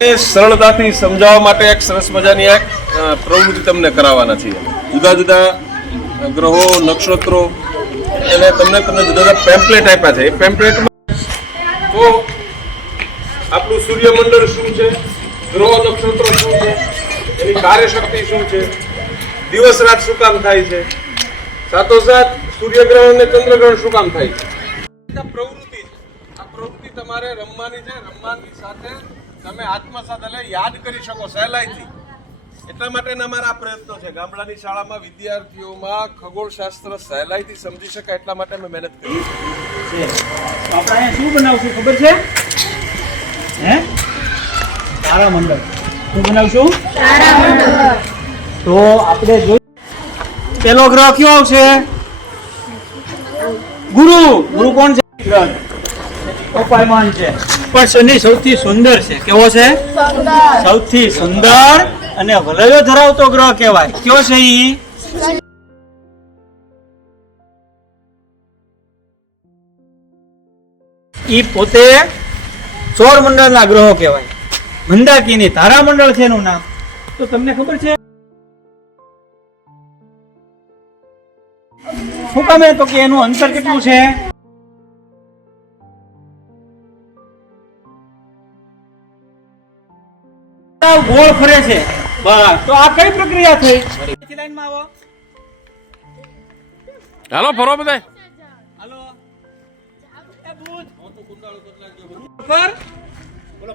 સરળતાથી સમજાવવા માટે એક સરસ મજાની એક પ્રવૃત્તિ તમને કરાવવાના છીએ. જુદા જુદા ગ્રહો, નક્ષત્રો અને તમને જુદા જુદા પેમ્પલેટ આપ્યા છે. એ પેમ્પલેટમાં તો આપણું સૂર્યમંડળ શું છે, ગ્રહો નક્ષત્રો શું છે, એની કાર્યશક્તિ શું છે, દિવસ રાત શું કામ થાય છે, સાથોસાથ સૂર્યગ્રહણ અને ચંદ્રગ્રહણ શું કામ થાય છે. પ્રવૃત્તિ છે. આ પ્રવૃત્તિ તમારે રમવાની છે. રમવાની સાથે તમે આત્મસાત એટલે યાદ કરી શકો સહેલાઈથી. એટલા માટેના અમારા પ્રયત્નો છે. ગામડાની શાળામાં વિદ્યાર્થીઓમાં ખગોળશાસ્ત્ર સહેલાઈથી સમજી શકાય એટલા માટે અમે મહેનત કરી છે. આપણે અહીંયા શું બનાવશું ખબર છે? હે? તારામંડળ. શું બનાવશું? તારામંડળ. તો આપણે જોઈ પેલો ગ્રહ કયો આવશે? ગુરુ. ગુરુ કોણ છે? ગ્રહ અપાયમાન છે, પણ શનિ સૌથી સુંદર છે. કેવો છે? સૌથી સુંદર અને વલયો ધરાવતો ગ્રહ કહેવાય. કયો છે ઈ પોતે સૌર મંડળના ગ્રહો કહેવાય. મંદાકિની તારામંડળ છે એનું નામ. તો તમને ખબર છે શું કામે? તો કે એનું અંતર કેટલું છે? ગોળ ફરે છે. બસ. તો આ કઈ પ્રક્રિયા થઈ? લાઈનમાં આવો. હાલો ફરો બધાય. હાલો. એ બુધ. બોલો.